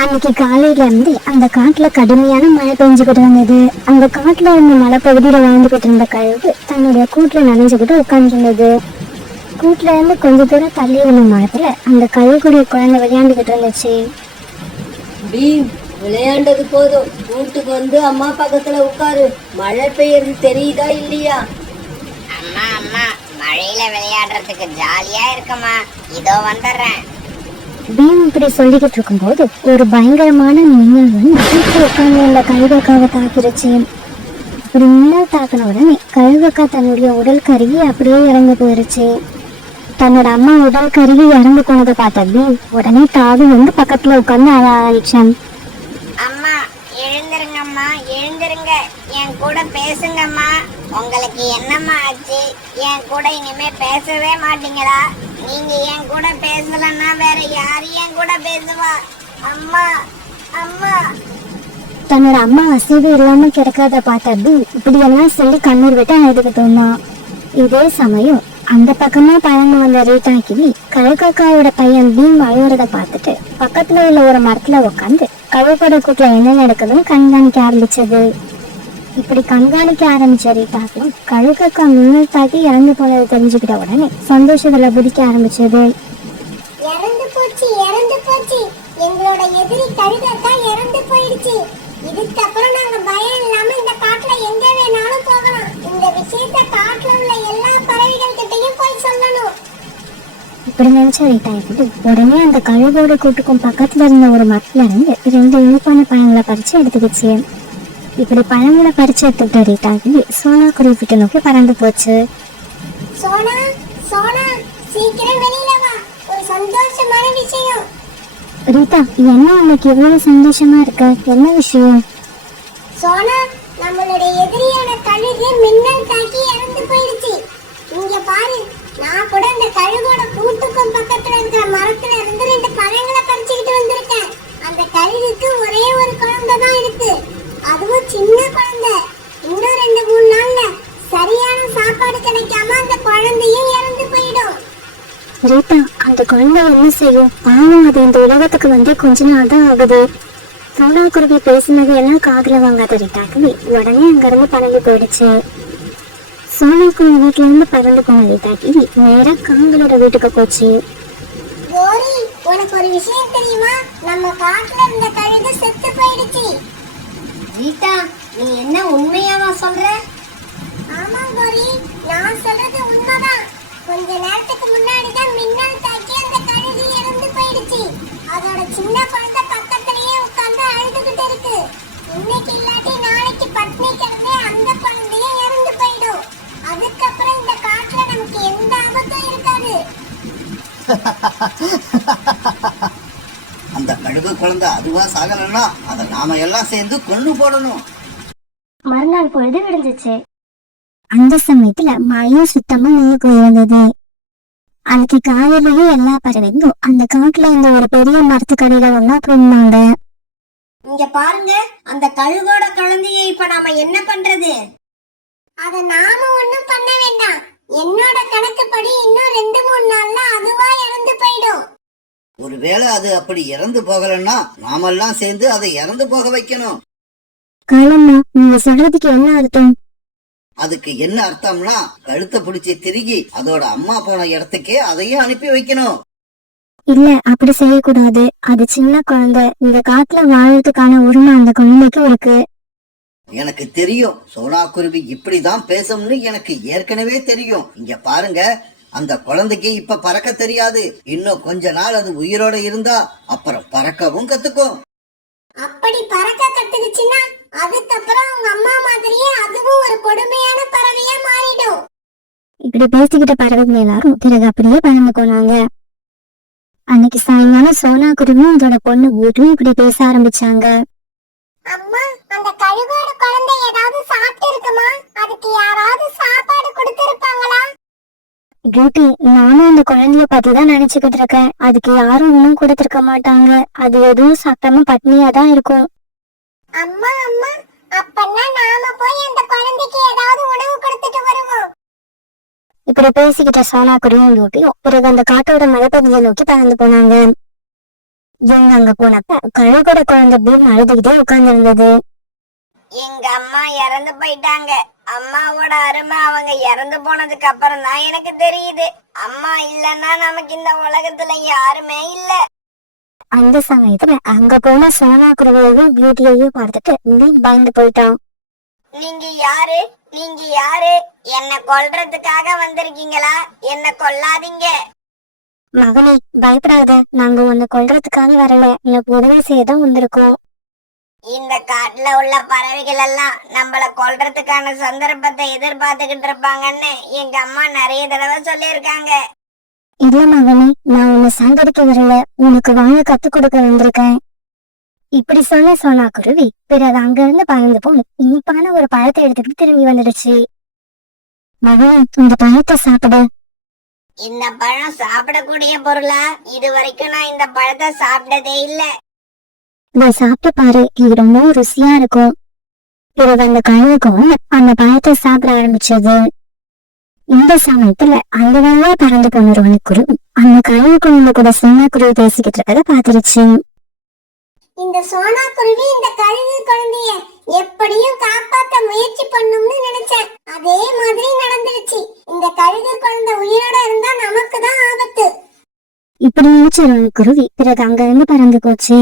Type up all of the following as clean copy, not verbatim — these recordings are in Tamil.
அன்னைக்கு காலையில இருந்து அந்த காட்டுல கடுமையான மழை பெஞ்சுக்கிட்டு இருந்தது. அந்த காட்டுல இருந்த மலைப்பகுதியில வாழ்ந்துகிட்டு இருந்த கழுகு தன்னுடைய கூட்டுல நனைஞ்சுக்கிட்டு உட்காந்துருந்தது. கூட்டுல இருந்து கொஞ்ச தூரம் தள்ளி இருந்த மரத்துல அந்த கழுகுடைய குழந்தை விளையாண்டுகிட்டு இருந்துச்சு. பீம், விளையாண்டது போதும், வீட்டுக்கு வந்து அம்மா பக்கத்துல உட்காரு. மழை பெய்யறது தெரியுதா இல்லையா? அம்மா அம்மா, மழையில விளையாடுறதுக்கு ஜாலியா இருக்குமா, இதோ வந்துடுறேன். பீம் இப்படி சொல்லிக்கிட்டு இருக்கும்போது ஒரு பயங்கரமான மின்னல் வந்து வீட்டுல உட்காந்து அந்த கழுகக்காவை தாக்கிருச்சு. இப்படி மின்னல் தாக்கின உடனே கழுகக்கா தன்னுடைய உடல் கருகி அப்படியே இறந்து போயிருச்சு. தன்னோட அம்மா உடல் கருகி இறந்து போனதை பார்த்த பீம் உடனே தாவி வந்து பக்கத்துல உட்காந்து அழ ஆரம்பிச்சான். அம்மா எழுந்திருங்கம்மா, எழுந்திருங்க, என் கூட பேசுங்கம்மா. உங்களுக்கு என்னம்மா ஆச்சு? என் கூட இனிமே பேசவே மாட்டீங்களா? நீங்க என் கூட பேசலன்னா வேற யாரு என் கூட பேசுவா? அம்மா அம்மா. தன்னோட அம்மா அசைவு இல்லாம கிடக்காத பார்த்த பீம் இப்படி எல்லாம் சொல்லி கண்ணீர் விட்டு அழுதுகிட்டு இருந்தான். இதே சமயம் அந்த பக்கமா பழங்க வந்த ரீட்டா கிளி கழுகக்காவோட பையன் பீம் அழுவுறத பார்த்துட்டு பக்கத்துல உள்ள ஒரு மரத்துல உட்காந்து கழுகோட கூட்டுல என்ன நடக்குதுன்னு கண்காணிக்க ஆரம்பிச்சது. இப்படி கண்காணிக்க ஆரம்பிச்ச ரீட்டா கிளி கழுகக்கா மின்னல் தாக்கி இறந்து போனதை தெரிஞ்சுக்கிட்ட உடனே சந்தோஷத்துல குதிக்க ஆரம்பிச்சது. இறந்து போச்சு, இறந்து போச்சு, எங்களோட எதிரி கழுகக்கா இறந்து போயிடுச்சு. இதுக்கப்புறம் நாங்க பயம் இல்லாம இந்த காட்டுல எங்க வேணாலும் போகலாம். இந்த விஷயத்த காட்டுல உள்ள எல்லா பறவைகள் கிட்டையும் போய் சொல்லணும். இப்படி நினைச்ச ரீட்டா கிளி உடனே அந்த கழுகோட கூட்டுக்கும் பக்கத்துல இருந்த ஒரு மரத்துல இருந்து 2 இனிப்பான பழங்களை பறிச்சு எடுத்துக்கிச்சு. இப்படி பழங்களை பறிச்சு எடுத்துக்கிட்ட ரீட்டா கிளி சோனா குருவிட்ட நோக்கி பறந்து போச்சு. சோனா, சோனா, சீக்கிரம் வெளியில வா, ஒரு சந்தோஷமான விஷயம். ரீட்டா, என்ன உனக்கு எவ்வளவு சந்தோஷமா இருக்க? என்ன விஷயம்? சோனா, நம்மளுடைய எதிரியான கழுகு மின்னல் தாக்கி இறந்து போயிடுச்சு. இங்க பாரு, நான் கூட அந்த கழுகோட கூட்டுக்கும் பக்கத்துல இருக்கிற மரத்துல இருந்து 2 பழங்களை பறிச்சுக்கிட்டு வந்திருக்கேன். அந்த கழுகுக்கு ஒரே ஒரு குழந்தை தான் இருக்கு, அதுவும் சின்ன குழந்தை. இன்னும் 2-3 நாள்ல சரியான சாப்பாடு கிடைக்காம அந்த குழந்தையும் இறந்து போயிடும். ரீட்டா, அந்த குழந்தை என்ன செய்யும்? பாவம், அது இந்த உலகத்துக்கு வந்து கொஞ்ச நாள் தான் ஆகுது. சோனா குருவி பேசினது எல்லாம் காதுல வாங்காத ரீட்டா கிளி உடனே அங்கிருந்து பறந்து போயிடுச்சு. சோனா குருவி வீட்டுல இருந்து பறந்து போன ரீட்டா கிளி நேரா காங்களோட வீட்டுக்கு போச்சு. கோரி, உனக்கு ஒரு விஷயம் தெரியுமா? நம்ம காட்டுல இருந்த கழுகு செத்து போயிடுச்சு. ரீட்டா, நீ என்ன உண்மையாவா சொல்ற? ஆமா கோரி, நான் சொல்றது உண்மைதான். கொஞ்ச நேரத்துக்கு முன்னாடி தான் மின்னல் தாக்கி அந்த கழுகு இறந்து போயிடுச்சு. அதோட சின்ன குழந்தை பக்கத்துலயே உட்கார்ந்து அழுதுகிட்டு இருக்கு. இன்னைக்கு இல்லாட்டி நாளைக்கு பட்னி கிடந்தே அந்த குழந்தையும் இறந்து போயிடும். அதுக்கப்புறம் இந்த காட்டுல நமக்கு எந்த ஆபத்தும் இருக்காது. அந்த கழுகு குழந்தை அதுவா சாகலன்னா அதை நாம எல்லாம் சேர்ந்து கொண்டு போடணும். மறுநாள் பொழுது விடிஞ்சிச்சு. அந்த சமயத்துல மழையும் சுத்தமா நின்று போயிருந்தது. அன்னைக்கு காலையிலேயே எல்லா பறவைகளும் அந்த காட்டுல இருந்த ஒரு பெரிய மரத்துக்கடியில ஒன்னா போயிருந்தாங்க. இங்க பாருங்க, அந்த கழுகோட குழந்தைய இப்ப நாம என்ன பண்றது? அத நாம ஒண்ணும் பண்ண வேண்டாம். என்னோட கணக்குப்படி இன்னும் 2-3 நாள்ல அதுவா இறந்து போயிடும். ஒருவேளை அது அப்படி இறந்து போகலன்னா நாமெல்லாம் சேர்ந்து அதை இறந்து போக வைக்கணும். காலம்மா, நீங்க சொல்றதுக்கு என்ன அர்த்தம்? அதுக்கு என்ன அர்த்தம்னா கழுத்தை பிடிச்சி திருகி அதோட அம்மா போன இடத்துக்கே அதையும் அனுப்பி வைக்கணும். இல்ல, அப்படி செய்யக்கூடாது. அது சின்ன குழந்தை. இந்த காட்டுல வாழறதுக்கான உரிமை அந்த குழந்தைக்கு இருக்கு. எனக்கு தெரியும், சோனா குருவி இப்படிதான் பேசும்னு எனக்கு ஏற்கனவே தெரியும். இங்க பாருங்க, அந்த குழந்தைக்கு இப்ப பறக்க தெரியாது. இன்னும் கொஞ்ச நாள் அது உயிரோட இருந்தா அப்புறம் பறக்கவும் கத்துக்கும். அப்படி பறக்க கத்துக்குச்சுன்னா அதுக்கப்புறம் உங்க அம்மா மாதிரியே அதுவும் ஒரு கொடுமையான பறவையா மாறிடும். இப்படி பேசிக்கிட்ட பறவைகள் எல்லாரும் பிறகு அப்படியே பறந்து போனாங்க. அன்னைக்கு சாயங்காலம் சோனா குருவியும் அதோட பொண்ணு வீட்டும் இப்படி பேச ஆரம்பிச்சாங்க. அம்மா, அந்த கழுகோட குழந்தை ஏதாவது சாப்பிட்டு இருக்குமா? அதுக்கு யாராவது சாப்பாடு கொடுத்திருப்பாங்களா? பியூட்டி, நானும் அந்த குழந்தைய பத்திதான் நினைச்சுக்கிட்டு இருக்கேன். அதுக்கு யாரும் இன்னும் கொடுத்திருக்க மாட்டாங்க. அது எதுவும் சாப்பிடாம பட்னியா தான் இருக்கும். அம்மா அம்மா, அப்பன்னா நாம போய் அந்த குழந்தைக்கு ஏதாவது உணவு கொடுத்துட்டு வருவோம். இப்படி பேசிக்கிட்ட சோனா குருவியும் பியூட்டியும் பிறகு அந்த காட்டோட மலைப்பகுதியை நோக்கி பறந்து போனாங்க. இவங்க அங்க போனப்ப கழுகோட குழந்தை பீம் அழுதுகிட்டே உட்கார்ந்து இருந்தது. எங்க அம்மா இறந்து போயிட்டாங்க. அம்மாவோட அருமை அவங்க இறந்து போனதுக்கு அப்புறம் தான் எனக்கு தெரியுது. அம்மா இல்லன்னா நமக்கு இந்த உலகத்துல யாருமே இல்ல. அந்த சமயத்துல அங்க போன சோனா குருவியையும் பியூட்டியையும் பார்த்துட்டு பீம் பயந்து போயிட்டான். நீங்க யாரு? நீங்க யாரு? என்ன கொல்றதுக்காக வந்திருக்கீங்களா? என்ன கொல்லாதீங்க. மகனே, பயப்படாத, நாங்க உன்னை கொல்றதுக்காக வரல, எனக்கு உதவி செய்யதான் வந்திருக்கோம். இந்த காட்டுல உள்ள பறவைகள் எல்லாம் நம்மள கொல்றதுக்கான சந்தர்ப்பத்தை எதிர்பார்த்துக்கிட்டு இருப்பாங்கன்னு எங்க அம்மா நிறைய தடவை சொல்லியிருக்காங்க. இல்ல மகனே, நான் உன்னை சாகடிக்க வரல, உனக்கு வாழ கத்து கொடுக்க வந்திருக்கேன். இப்படி சொல்ல சோனா குருவி பிறகு அங்க இருந்து பறந்து போய் இனிப்பான ஒரு பழத்தை எடுத்துக்கிட்டு திரும்பி வந்துடுச்சு. மகனே, இந்த பழத்தை சாப்பிடு. இந்த பழம் சாப்பிடக்கூடிய பொருளா? இது வரைக்கும் நான் இந்த பழத்தை சாப்பிட்டதே இல்ல. இதை சாப்பிட்டு பாரு, இது ரொம்ப ருசியா இருக்கும். பிறகு அந்த கழுகுக்கும் அந்த பழத்தை சாப்பிட ஆரம்பிச்சது. இந்த சமயத்துல அந்த வழியா பறந்து போன ரோனிக்குருவி அந்த கழுகு குழந்தை கூட சோனா குருவி பேசிக்கிட்டு இருக்கத பாத்துருச்சு. இந்த சோனா குருவி இந்த கழுகு குழந்தைய எப்படியும் காப்பாத்த முயற்சி பண்ணும்னு நினைச்சேன். அதே மாதிரி நடந்துருச்சு. இந்த கழுகு குழந்தை உயிரோட இருந்தா நமக்கு தான் ஆபத்து. இப்படி நினைச்ச ரோனிக்குருவி பிறகு அங்க இருந்து பறந்து போச்சு.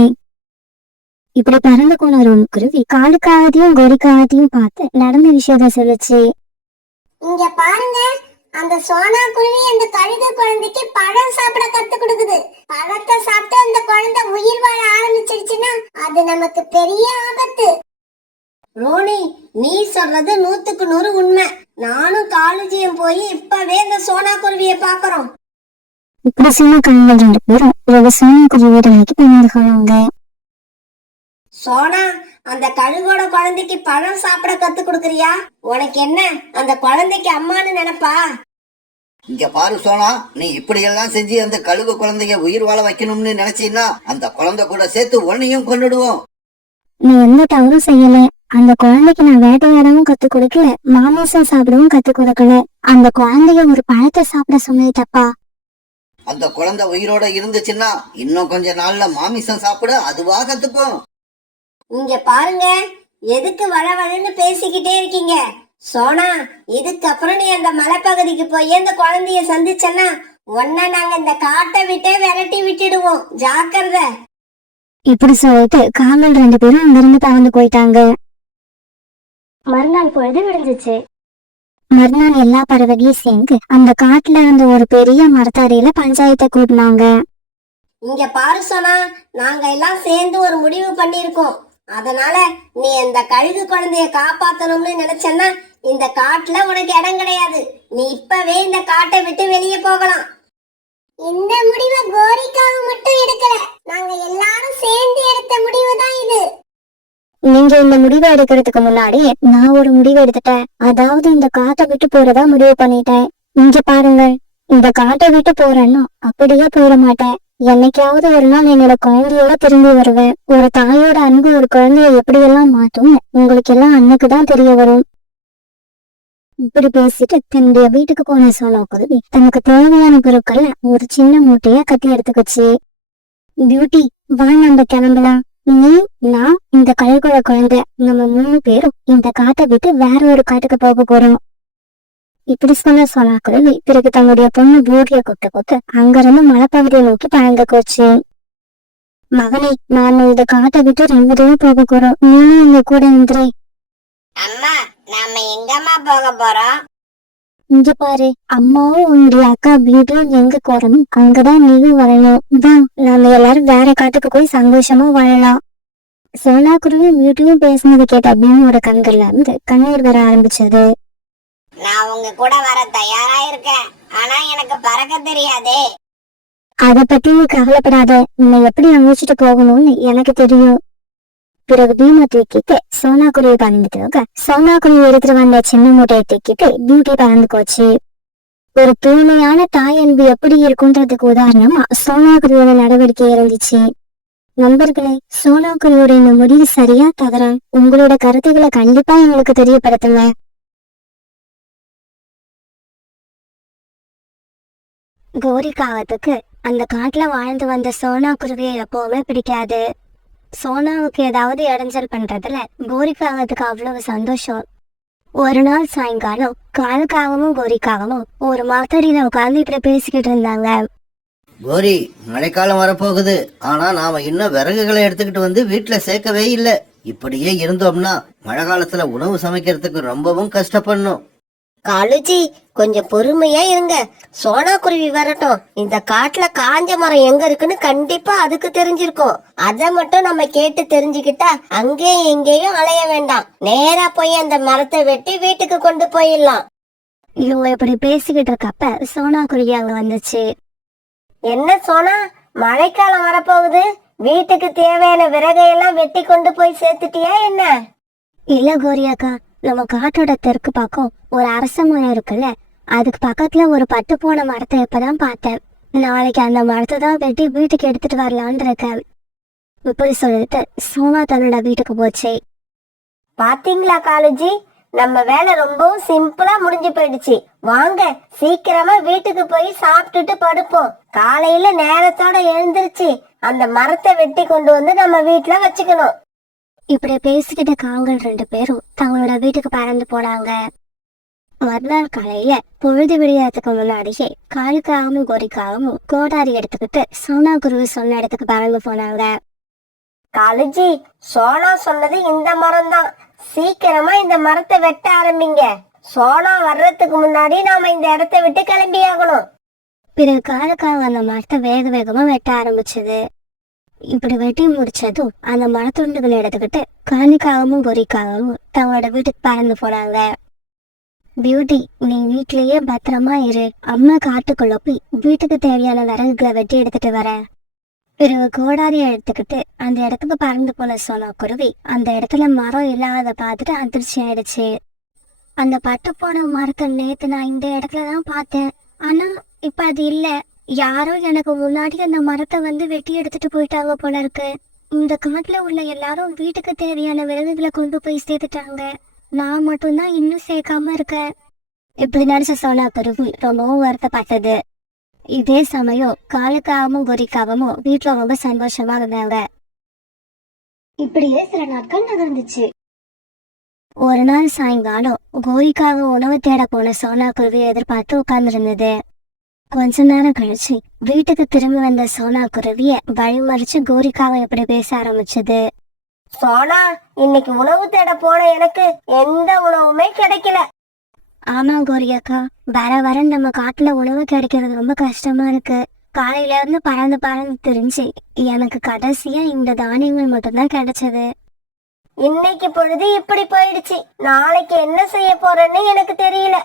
இப்படி பறந்து போன ரோனிக்குருவி காலுக்காகத்தையும் கோரிக்காகத்தையும் பார்த்து நடந்த விஷயத்த சொல்லுச்சு. இங்க பாருங்க, அந்த சோனா குருவி அந்த கழுகு குழந்தைக்கு பழம் சாப்பிட கத்து கொடுக்குது. பழத்தை சாப்பிட்டு அந்த குழந்தை உயிர் வாழ ஆரம்பிச்சிடுச்சுன்னா அது நமக்கு பெரிய ஆபத்து. ரோனி, நீ சொல்றது 100க்கு 100 உண்மை. நானும் காலேஜியம் போய் இப்பவே இந்த சோனா குருவியை பாக்குறோம். இப்படி சொன்ன கழுகுகள் 2 பேரும் பிறகு சோனா குருவி வீடு நோக்கி பறந்து போனாங்க. சோனா, அந்த கழுகோட குழந்தைக்கு பழம் சாப்பிட கத்து கொடுக்கறியா? உனக்கு என்ன, அந்த குழந்தைக்கு அம்மான்னு நினைப்பா? இங்க பாரு சோனா, நீ இப்படி எல்லாம் செஞ்சு அந்த கழுகு குழந்தைய உயிர் வாழ வைக்கணும்னு நினைச்சீன்னா அந்த குழந்தை கூட சேர்த்து உன்னையும் கொன்னுடுவோம். நீ எந்த தவறும் செய்யல. அந்த குழந்தைக்கு நான் வேட்டையாடவும் கத்து கொடுக்கல, மாமிசம் சாப்பிடவும் கத்து கொடுக்கல. அந்த குழந்தைய ஒரு பழத்தை சாப்பிட சொன்னது தப்பா? அந்த குழந்தை உயிரோட இருந்துச்சுன்னா இன்னும் கொஞ்ச நாள்ல மாமிசம் சாப்பிட அதுவா கத்துக்கும். இங்க பாருங்க, எதுக்கு வளவளன்னு பேசிக்கிட்டே இருக்கீங்க? சோனா, இதுக்கப்புறம் நீ அந்த மலைப்பகுதிக்கு போய் அந்த குழந்தைய சந்திச்சனா உன்ன நாங்க இந்த காட்டை விட்டே விரட்டி விட்டுடுவோம். ஜாக்கிரதை. இப்படி சொல்லிட்டு காவல் 2 பேரும் அங்கிருந்து பறந்து போயிட்டாங்க. மறுநாள் பொழுது விடிஞ்சிச்சு. மறுநாள் எல்லா பறவையும் சேர்ந்து அந்த காட்டுல இருந்த ஒரு பெரிய மரத்தடியில பஞ்சாயத்தை கூட்டினாங்க. இங்க பாரு சோனா, நாங்க எல்லாம் சேர்ந்து ஒரு முடிவு பண்ணிருக்கோம். அதனால நீ இந்த கழுகு குழந்தைய காப்பாத்தணும்னு நினைச்சன்னா இந்த காட்டுல உனக்கு இடம் கிடையாது. நீ இப்பவே இந்த காட்டை விட்டு வெளியே போகலாம். இந்த முடிவை கோரிக்காக மட்டும் எடுக்கல, நாங்க எல்லாரும் சேர்ந்து எடுத்த முடிவு தான் இது. நீங்க இந்த முடிவை எடுக்கிறதுக்கு முன்னாடி நான் ஒரு முடிவு எடுத்துட்டேன். அதாவது இந்த காட்டை விட்டு போறதா முடிவு பண்ணிட்டேன். இங்க பாருங்க, இந்த காட்டை விட்டு போறேன்னா அப்படியே போயிட மாட்டேன். என்னைக்காவது ஒரு நாள் என்னோட குழந்தையோட திரும்பி வருவேன். ஒரு தாயோட அன்பு ஒரு குழந்தைய எப்படி எல்லாம் மாத்தும் உங்களுக்கு எல்லாம் அன்னைக்குதான் தெரிய வரும். இப்படி பேசிட்டு தன்னுடைய வீட்டுக்கு போன சோனா குருவி தனக்கு தேவையான பொருட்கள் ஒரு சின்ன மூட்டைய கட்டி எடுத்துக்கிச்சு. பியூட்டி, வா நம்ம கிளம்பலாம். நீ, நான், இந்த கழுகுல குழந்தை, நம்ம 3 பேரும் இந்த காட்டை விட்டு வேற ஒரு காட்டுக்கு போக போறோம். இப்படி சொன்ன சோனா குருவி பிறகு தன்னுடைய பொண்ணு பியூட்டிய கூப்பிட்டு அங்கிருந்து மலைப்பகுதியை நோக்கி பறந்து போச்சு. மகனே, நான் இந்த காட்டை விட்டு 2 தூரம் போக போறோம். நீயும் இங்க கூட இருந்துரு. அம்மா, நாம எங்கம்மா போக போறோம்? இங்க பாரு, அம்மாவும் உன்னுடைய அக்கா பியூட்டியும் எங்க போறணும் அங்கதான் நீயும் வரணும். தான் நாம எல்லாரும் வேற காட்டுக்கு போய் சந்தோஷமா வாழலாம். சோனா குருவி பியூட்டியும் பேசினது கேட்ட பியூனோட கண்கள்ல இருந்து கண்ணீர் வர ஆரம்பிச்சது. நான் உங்க கூட வர தயாரா இருக்கேன். ஆனா எனக்கு பறக்க தெரியாதே. அத பத்தி நீ கவலைப்படாத, உன்னை எப்படி அழிச்சிட்டு போகணும்னு எனக்கு தெரியும். பிறகு பீமை தூக்கிட்டு சோனா குருவி பறந்துட்டு சோனா குருவி எடுத்துட்டு வந்த சின்ன மூட்டையை தூக்கிட்டு பியூட்டி பறந்து போச்சு. ஒரு தூய்மையான தாய் அன்பு எப்படி இருக்குன்றதுக்கு உதாரணமா சோனா குருவியோட நடவடிக்கை இருந்துச்சு. நண்பர்களே, சோனா குருவியோட இந்த முடிவு சரியா தவறா? உங்களோட கருத்துக்களை கண்டிப்பா எங்களுக்கு தெரியப்படுத்துங்க. கோரிக்காகத்துக்கு அந்த காட்டுல வாழ்ந்து வந்த சோனா குருவியை எப்பவுமே பிடிக்காது. சோனாவுக்கு ஏதாவது இடைஞ்சல் பண்றதுல கோரிக்காகத்துக்கு அவ்வளவு சந்தோஷம். ஒரு நாள் சாயங்காலம் காலுக்காகவும் கோரிக்காகவும் ஒரு மரத்தடியில உட்கார்ந்து இப்படி பேசிக்கிட்டு இருந்தாங்க. கோரி, மழைக்காலம் வரப்போகுது. ஆனா நாம இன்னும் விறகுகளை எடுத்துக்கிட்டு வந்து வீட்டுல சேர்க்கவே இல்லை. இப்படியே இருந்தோம்னா மழை காலத்துல உணவு சமைக்கிறதுக்கு ரொம்பவும் கஷ்டப்படணும். காலுஜி, கொஞ்சம் பொறுமையா இருங்க. சோனா குருவி வரட்டும். இந்த காட்டுல காஞ்ச மரம் எங்க இருக்குன்னு கண்டிப்பா அதுக்கு தெரிஞ்சிருக்கும். அத மட்டும் நம்ம கேட்டு தெரிஞ்சுக்கிட்டா அங்கேயும் எங்கேயும் அலைய வேண்டாம். நேரா போய் அந்த மரத்தை வெட்டி வீட்டுக்கு கொண்டு போயிடலாம். இவங்க இப்படி பேசிக்கிட்டு இருக்கப்ப சோனா குருவி அங்க வந்துச்சு. என்ன சோனா, மழைக்காலம் வரப்போகுது. வீட்டுக்கு தேவையான விறகையெல்லாம் வெட்டி கொண்டு போய் சேர்த்துட்டியா என்ன? இல்ல கோரி அக்கா, நம்ம காட்டோட தெற்கு பக்கம் ஒரு அரச மரம் இருக்குல்ல, அதுக்கு பக்கத்துல ஒரு பட்டு போன மரத்தை இப்பதான் பார்த்தேன். நாளைக்கு அந்த மரத்தை தான் வெட்டி வீட்டுக்கு எடுத்துட்டு வரலான்னு இருக்கேன். இப்படி சொல்லிட்டு சோனா தன்னோட வீட்டுக்கு போச்சு. பாத்தீங்களா காலுஜி, நம்ம வேலை ரொம்பவும் சிம்பிளா முடிஞ்சு போயிடுச்சு. வாங்க சீக்கிரமா வீட்டுக்கு போய் சாப்பிட்டுட்டு படுப்போம். காலையில நேரத்தோட எழுந்திருச்சு அந்த மரத்தை வெட்டி கொண்டு வந்து நம்ம வீட்டுல வச்சுக்கணும். இப்படி பேசிக்கிட்ட காங்கள் 2 பேரும் தங்களோட வீட்டுக்கு பறந்து போனாங்க. மறுநாள் காலையில பொழுது விடியறதுக்கு முன்னாடியே காலுக்காகவும் கோரிக்காகவும் கோடாரி எடுத்துக்கிட்டு சோனா குருவி சொன்ன இடத்துக்கு பறந்து போனாங்க. காலுஜி, சோனா சொன்னது இந்த மரம் தான். சீக்கிரமா இந்த மரத்தை வெட்ட ஆரம்பிங்க. சோனா வர்றதுக்கு முன்னாடி நாம இந்த இடத்தை விட்டு கிளம்பி ஆகணும். பிறகு காலுக்காக அந்த மரத்தை வேக வேகமா வெட்ட ஆரம்பிச்சது. இப்படி வெட்டி முடிச்சதும் அந்த மரத்துண்டுகளை எடுத்துக்கிட்டு காலுக்காகவும் கோரிக்காகவும் தங்களோட வீட்டுக்கு பறந்து போனாங்க. பியூட்டி, நீ வீட்லயே பத்திரமா இரு. அம்மா காட்டுக்குள்ள போய் வீட்டுக்கு தேவையான விறகுகளை வெட்டி எடுத்துட்டு வர. பிறகு கோடாரியை எடுத்துக்கிட்டு அந்த இடத்துக்கு பறந்து போன சோனா குருவி அந்த இடத்துல மரம் இல்லாத பார்த்துட்டு அதிர்ச்சி ஆயிடுச்சு. அந்த பட்டு போன மரத்தை நேத்து நான் இந்த இடத்துலதான் பார்த்தேன். ஆனா இப்ப அது இல்ல. யாரோ எனக்கு முன்னாடி அந்த மரத்தை வந்து வெட்டி எடுத்துட்டு போயிட்டாங்க போல இருக்கு. இந்த காட்டுல உள்ள எல்லாரும் வீட்டுக்கு தேவையான விறகுகளை கொண்டு போய் சேர்த்துட்டாங்க. நான் மட்டும்தான் இன்னும் சேர்க்காம இருக்கேன். இப்படி நினைச்ச சோனா குருவி ரொம்பவும் வருத்தப்பட்டது. இதே சமயம் காலுக்காகவும் கோரிக்காகவும் வீட்டுல ரொம்ப சந்தோஷமா இருந்தாங்க. இப்படியே சில நாட்கள் நகர்ந்துச்சு. ஒரு நாள் சாயங்காலம் கோரிக்காக உணவு தேட போன சோனா குருவியை எதிர்பார்த்து உட்கார்ந்துருந்தது. கொஞ்ச நேரம் கழிச்சு வீட்டுக்கு திரும்பி வந்த சோனா குருவிய வழிமறிச்சு கோரிக்காக இப்படி பேச ஆரம்பிச்சது. சோனா, இன்னைக்கு உணவு தேட போன எனக்கு எந்த உணவுமே கிடைக்கல. ஆமா கோரி அக்கா, வர வர நம்ம காட்டுல உணவு கிடைக்கிறது ரொம்ப கஷ்டமா இருக்கு. காலையில இருந்து பறந்து பறந்து தெரிஞ்சு எனக்கு கடைசியா இந்த தானியங்கள் மட்டும்தான் கிடைச்சது. இன்னைக்கு பொழுது இப்படி போயிடுச்சு. நாளைக்கு என்ன செய்ய போறேன்னு எனக்கு தெரியல.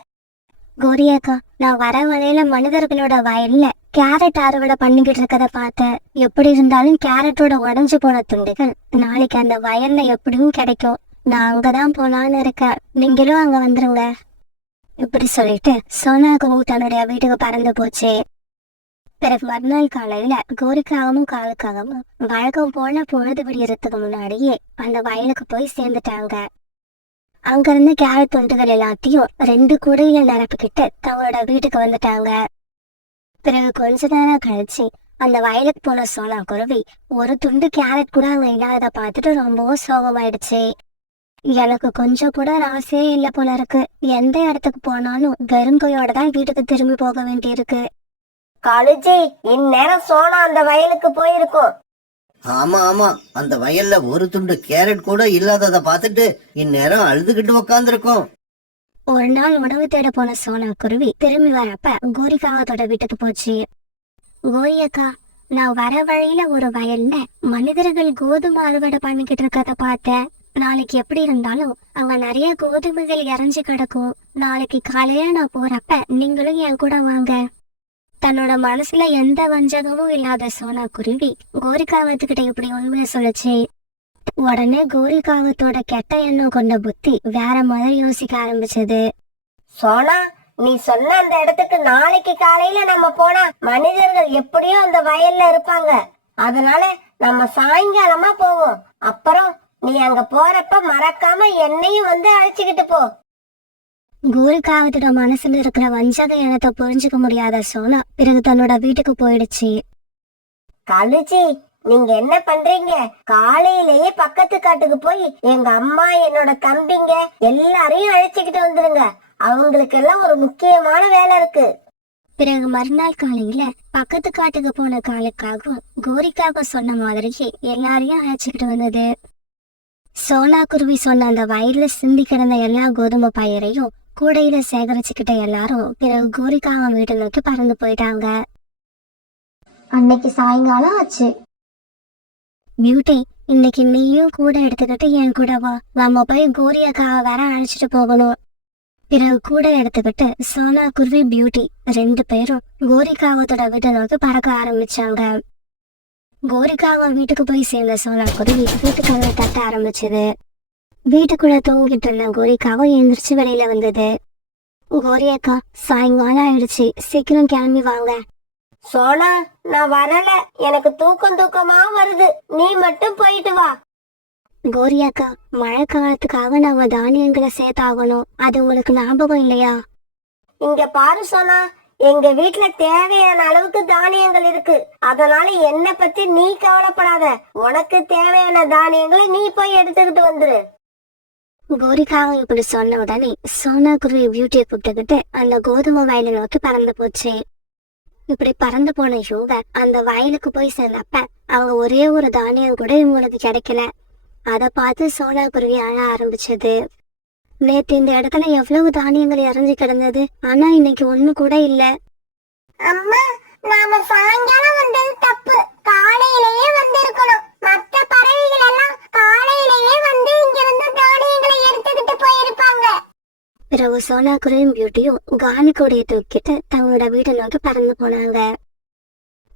கோரி அக்கா, நான் வர வழியில மனிதர்களோட வயல்ல கேரட் அறுவடை பண்ணிக்கிட்டு இருக்கத பார்த்தேன். எப்படி இருந்தாலும் கேரட்டோட உடஞ்சு போன துண்டுகள் நாளைக்கு அந்த வயல்ல எப்படியும் கிடைக்கும். நான் அங்கதான் போலான்னு இருக்கேன். நீங்களும் அங்க வந்துருங்க. இப்படி சொல்லிட்டு சோனா குருவி தன்னுடைய வீட்டுக்கு பறந்து போச்சு. பிறகு மறுநாள் காலையில கோரிக்காகவும் காலுக்காகவும் வழக்கம் போல பொழுது விடியறதுக்கு முன்னாடியே அந்த வயலுக்கு போய் சேர்ந்துட்டாங்க. அங்க இருந்து கேரட் துண்டுகள் எல்லாத்தையும் 2 கூடையில நிரப்பிக்கிட்டு தங்களோட வீட்டுக்கு வந்துட்டாங்க. பிறகு கொஞ்ச நேரம் கழிச்சு அந்த வயலுக்கு போன சோனா குருவி ஒரு துண்டு கேரட் கூட அங்க இல்லாத பார்த்துட்டு ரொம்பவும் சோகமாயிடுச்சு. எனக்கு கொஞ்சம் கூட ராசே இல்ல போல இருக்கு. எந்த இடத்துக்கு போனாலும் வெறுங்கையோட தான் வீட்டுக்கு திரும்பி போக வேண்டியிருக்கு. காலுஜி, இந்நேரம் சோனா அந்த வயலுக்கு போயிருக்கும். ஆமா ஆமா, அந்த வயல்ல ஒரு துண்டு கேரட் கூட இல்லாததை பார்த்துட்டு இந்நேரம் அழுதுகிட்டு உக்காந்துருக்கோம். ஒரு நாள் உணவு தேட போன சோனா குருவி திரும்பி வரப்ப கோரிக்காகத்தோட வீட்டுக்கு போச்சு. கோரி அக்கா, நான் வர வழியில ஒரு வயல்ல மனிதர்கள் கோதுமை அறுவடை பண்ணிக்கிட்டு இருக்கத பார்த்தேன். நாளைக்கு எப்படி இருந்தாலும் அங்க நிறைய கோதுமைகள் இறஞ்சி கிடக்கும். நாளைக்கு காலையில நான் போறப்ப நீங்களும் என் கூட வாங்க. தன்னோட மனசுல எந்த வஞ்சகமும் இல்லாத சோனா குருவி கோரிக்காகத்துக்கிட்ட இப்படி உண்மையை சொல்லுச்சு. உடனே கோரிக்காகத்தோட கெட்ட எண்ணம் கொண்ட புத்தி வேற மாதிரி யோசிக்க ஆரம்பிச்சது. சோனா, நீ சொன்ன அந்த இடத்துக்கு நாளைக்கு காலையில நம்ம போனா மனிதர்கள் எப்படியும் அந்த வயல்ல இருப்பாங்க. அதனால நம்ம சாயங்காலமா போவோம். அப்புறம் நீ அங்க போறப்ப மறக்காம என்னையும் வந்து அழைச்சுக்கிட்டு போ. கோரிக்காகத்தோட மனசுல இருக்கிற வஞ்சக எண்ணத்தை புரிஞ்சுக்க முடியாத சோனா பிறகு தன்னோட வீட்டுக்கு போயிடுச்சு. கழுச்சி, நீங்க என்ன பண்றீங்க? காலையிலேயே பக்கத்து காட்டுக்கு போய் எங்க அம்மா, என்னோட தம்பிங்க எல்லாரையும் அழைச்சிக்கிட்டு வந்துருங்க. அவங்களுக்கு எல்லாம் ஒரு முக்கியமான வேலை இருக்கு. பிறகு மறுநாள் காலையில பக்கத்து காட்டுக்கு போன காலுக்காகவும் கோரிக்காக சொன்ன மாதிரியே எல்லாரையும் அழைச்சிக்கிட்டு வந்தது. சோனா குருவி சொன்ன அந்த வயல்ல சிந்தி கிடந்த எல்லா கோதுமை பயிரையும் கூடையில சேகரிச்சுக்கிட்ட எல்லாரும் பிறகு கோரிக்காக வீட்டை நோக்கி பறந்து போயிட்டாங்க. அன்னைக்கு சாயங்காலம் ஆச்சு. பியூட்டி, இன்னைக்கு நீயும் கூட எடுத்துக்கிட்டு என் கூட வா, நம்ம போய் கோரி அக்காவை வேற அழைச்சிட்டு போகணும். பிறகு கூட எடுத்துக்கிட்டு சோனா குருவி பியூட்டி 2 பேரும் கோரிக்காவத்தோட வீட்டை நோக்கி பறக்க ஆரம்பிச்சாங்க. கோரிக்காவ வீட்டுக்கு போய் சேர்ந்த சோனா குருவி வீட்டுக்குள்ள தட்ட ஆரம்பிச்சது. வீட்டுக்குள்ள தூங்கிட்டு இருந்த கோரிக்காவை எந்திரிச்சு வெளியில வந்தது. கோரி அக்கா, சாயங்காலம் ஆயிடுச்சு, சீக்கிரம் கிளம்பி வாங்க. சோனா, நான் வரல, எனக்கு தூக்கமா வருது, நீ மட்டும் போயிட்டு வா. கோரி அக்கா, மழை காலத்துக்காக நாங்க தானியங்களை சேர்த்தாகணும், அது உங்களுக்கு ஞாபகம் இல்லையா? இங்க பாரு சோனா, எங்க வீட்டுல தேவையான அளவுக்கு தானியங்கள் இருக்கு. அதனால என்ன பத்தி நீ கவலைப்படாத. உனக்கு தேவையான தானியங்களை நீ போய் எடுத்துக்கிட்டு வந்துரு. கோரிக்காக இப்படி சொன்ன உடனே சோனா குருவி பியூட்டியை கூப்பிட்டுக்கிட்டு அந்த கோதுமை வயலை நோக்கி பறந்து போச்சு. இப்படி பறந்து போன இவங்க அந்த வயலுக்கு போய் சேர்ந்தப்ப அவங்க ஒரே ஒரு தானியம் கூட இவங்களுக்கு கிடைக்கல. அதை பார்த்து சோனா குருவி அழ ஆரம்பிச்சது. நேத்து இந்த இடத்துல எவ்வளவு தானியங்கள் இறஞ்சி கிடந்தது, ஆனா இன்னைக்கு ஒண்ணு கூட இல்ல. அம்மா, நாம சாயங்காலம் வந்தது தப்பு. காலையிலேயே வந்திருக்கணும். மற்ற பறவைகள் எல்லாம் காலையிலேயே வந்து இங்கிருந்து தானியங்களை எடுத்துக்கிட்டு போயிருப்பாங்க. பிறகு சோனா குருவியும் பியூட்டியும் காலி கொடியை தூக்கிட்டு தங்களோட வீட்டை நோக்கி பறந்து போனாங்க.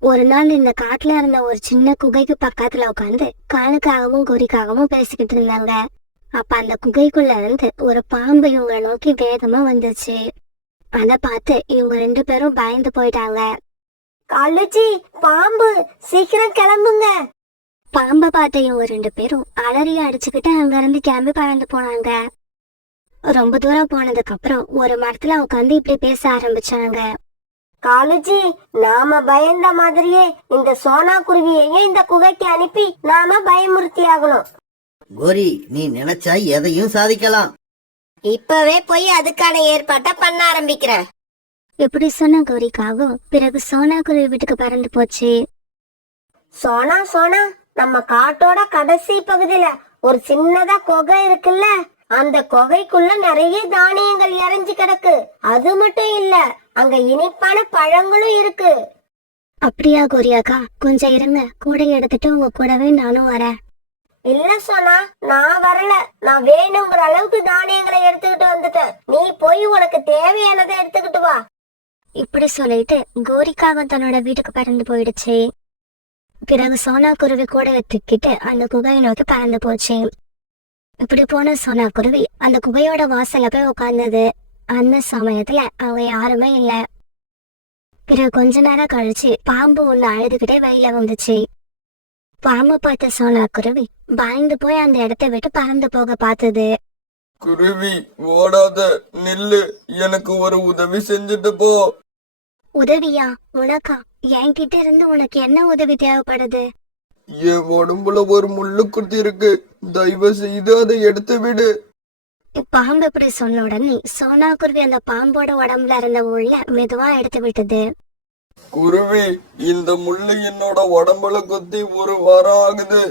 ஒரு நாள் இந்த காட்டுல இருந்த ஒரு சின்ன குகைக்கு பக்கத்துல உட்காந்து காலுக்காகவும் கோரிக்காகவும் பேசிக்கிட்டு இருந்தாங்க. அப்ப அந்த குகைக்குள்ள இருந்து ஒரு பாம்பு இவங்களை நோக்கி வேகமா வந்துச்சு. அத பார்த்து இவங்க 2 பேரும் பயந்து போயிட்டாங்க. கழுச்சி, பாம்பு, சீக்கிரம் கிளம்புங்க. பாம்பை பார்த்து இவங்க 2 பேரும் அலறி அடிச்சுக்கிட்டு அங்க இருந்து கிளம்பி பறந்து போனாங்க. ரொம்ப தூரம் போனதுக்கு அப்புறம் ஒரு மரத்துல உட்காந்து இப்படி பேச ஆரம்பிச்சாங்க. காலுஜி, நாம பயந்த மாதிரியே இந்த சோனா குருவியையும் இந்த குகைக்கு அனுப்பி நாம பயமுறுத்தி ஆகணும். கோரி, நீ நினைச்சா எதையும் சாதிக்கலாம். இப்பவே போய் அதுக்கான ஏற்பாட்டை பண்ண ஆரம்பிக்கிறேன். இப்படி சொன்ன கோரிக்காகவும் பிறகு சோனா குருவி வீட்டுக்கு பறந்து போச்சு. சோனா, நம்ம காட்டோட கடைசி பகுதியில ஒரு சின்னதா குகை இருக்குல்ல, அந்த குகைக்குள்ள நிறைய தானியங்கள் இறஞ்சி கிடக்கு. அது மட்டும் இல்ல, அங்க இனிப்பான பழங்களும் இருக்கு. அப்படியா கோரியாக்கா, கொஞ்சம் இருங்க, கூடை எடுத்துட்டு உங்க கூடவே நானும் வரேன். இல்ல சோனா, நான் வரல. நான் வேணுங்கிற அளவுக்கு தானியங்களை எடுத்துக்கிட்டு வந்துட்டேன். நீ போய் உனக்கு தேவையானதை எடுத்துக்கிட்டு வா. இப்படி சொல்லிட்டு கோரிக்காவும் தன்னோட வீட்டுக்கு பறந்து போயிடுச்சு. பிறகு சோனா குருவி கூட தூக்கிட்டு அந்த குகையை நோக்கி பறந்து போச்சு. இப்படி போன சோனா குருவி அந்த குகையோட வாசல்ல போய் உட்கார்ந்தது. அந்த சமயத்துல அவங்க யாருமே இல்ல. பிறகு கொஞ்ச நேரம் கழிச்சு பாம்பு ஒண்ணு அழுதுகிட்டே வெளியில வந்துச்சு. பாம்பு பார்த்த சோனா குருவி பயந்து போய் அந்த இடத்தை விட்டு பறந்து போக பார்த்தது. குருவி, ஓடாத, நில்லு, எனக்கு ஒரு உதவி செஞ்சுட்டு போ. உதவியா? உனக்கா? என்கிட்ட இருந்து உனக்கு என்ன உதவி தேவைப்படுது? என் உடம்புல ஒரு முள்ளு குத்தி இருக்கு, தயவு செய்து அதை எடுத்து விடு. பாம்பு இப்படி சொன்ன உடனே சோனா குருவி அந்த பாம்போட உடம்புல இருந்த முள்ள மெதுவா எடுத்து விட்டது. குருவி, இந்த முள்ளு என்னோட உடம்புல குத்தி 1 வாரம் ஆகுது.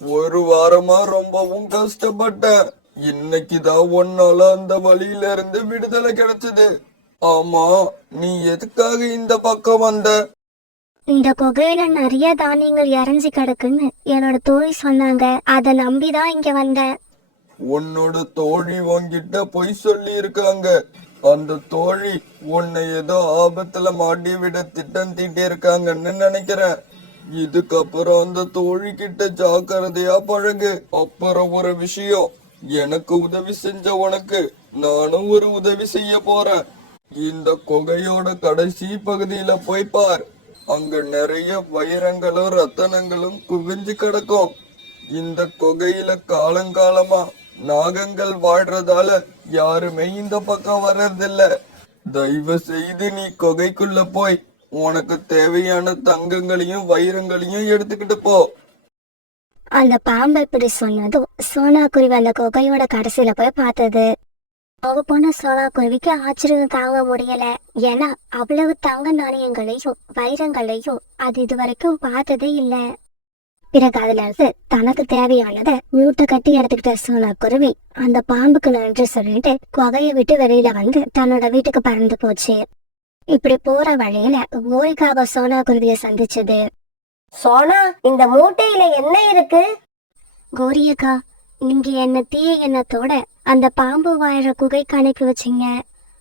1 வாரமா ரொம்பவும் கஷ்டப்பட்டேன். இன்னைக்குதான் உன்னால அந்த வழியில இருந்து விடுதலை கிடைச்சது. ஆமா, நீ எதுக்காக இந்த பக்கம் வந்த? இந்த குகையில நிறைய தானியங்கள் இறஞ்சி கிடக்குன்னு என்னோட தோழி சொன்னாங்க, அதை நம்பிதான் இங்க வந்தேன். உன்னோட தோழி உன்கிட்ட பொய் சொல்லி இருக்காங்க. அந்த தோழி உன்னை ஏதோ ஆபத்துல மாட்டி விட திட்டம் தீட்டி இருக்காங்கன்னு நினைக்கிறேன். இதுக்கப்புறம் அந்த தோழி கிட்ட ஜாக்கிரதையா பழகு. அப்புறம் ஒரு விஷயம், எனக்கு உதவி செஞ்ச உனக்கு நானும் ஒரு உதவி செய்ய போறேன். இந்த குகையோட கடைசி பகுதியில போய் பார். அங்க நிறைய வைரங்களும் ரத்தனங்களும் குவிஞ்சு கிடக்கும். இந்த குகையில காலங்காலமா நாகங்கள் வாழ்றதால யாருமே இந்த பக்கம் வர்றதில்ல. தயவு செய்து நீ குகைக்குள்ள போய் உனக்கு தேவையான தங்கங்களையும் வைரங்களையும் எடுத்துக்கிட்டு போ. அந்த பாம்பை இப்படி சொன்னதும் சோனா குருவி அந்த குகையோட கடைசியில போய் பார்த்தது. அவ போன சோனா குருவிக்கு ஆச்சரியம் தாங்க முடியல. ஏன்னா அவ்வளவு தங்க நாணயங்களையும் வைரங்களையும் அது இதுவரைக்கும் பார்த்ததே இல்ல. பிறகு அதுல இருந்து தனக்கு தேவையானதை மூட்டை கட்டி எடுத்துக்கிட்ட சோனா குருவி அந்த பாம்புக்கு நன்றி சொல்லிட்டு குகையை விட்டு வெளியில வந்து தன்னோட வீட்டுக்கு பறந்து போச்சு. இப்படி போற வழியில கோரிக்காக சோனா குருவிய சந்திச்சது. சோனா, இந்த மூட்டையில என்ன இருக்கு? கோரியக்கா, நீங்க என்ன தீய எண்ணத்தோட அந்த பாம்பு வாழற குகைக்கு அனுப்பி வச்சீங்க.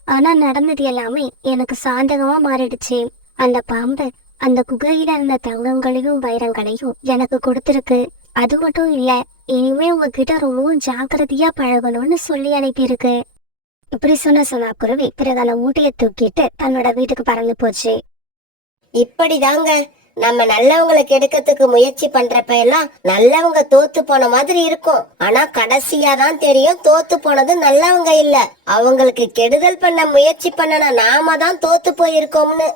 ஆனா நடந்தது எல்லாமே எனக்கு சாதகமா மாறிடுச்சு. அந்த பாம்பு அந்த குகையில இருந்த தங்கங்களையும் வைரங்களையும் எனக்கு கொடுத்துருக்கு. அது மட்டும் இல்ல, இனிமே உங்ககிட்ட ரொம்பவும் ஜாக்கிரதையா பழகணும்னு சொல்லி அனுப்பியிருக்கு. இப்படி சொன்ன சோனா குருவி பிறகு அந்த மூட்டையை தூக்கிட்டு தன்னோட வீட்டுக்கு பறந்து போச்சு. இப்படிதாங்க நம்ம நல்லவங்களை கெடுக்கிறதுக்கு முயற்சி பண்றப்ப எல்லாம் நல்லவங்க தோத்து போன மாதிரி இருக்கும். ஆனா கடைசியா தான் தெரியும் தோத்து போனது நல்லவங்க இல்ல, அவங்களுக்கு கெடுதல் பண்ண முயற்சி பண்ணன நாம தான் தோத்து போயிருக்கோம்னு.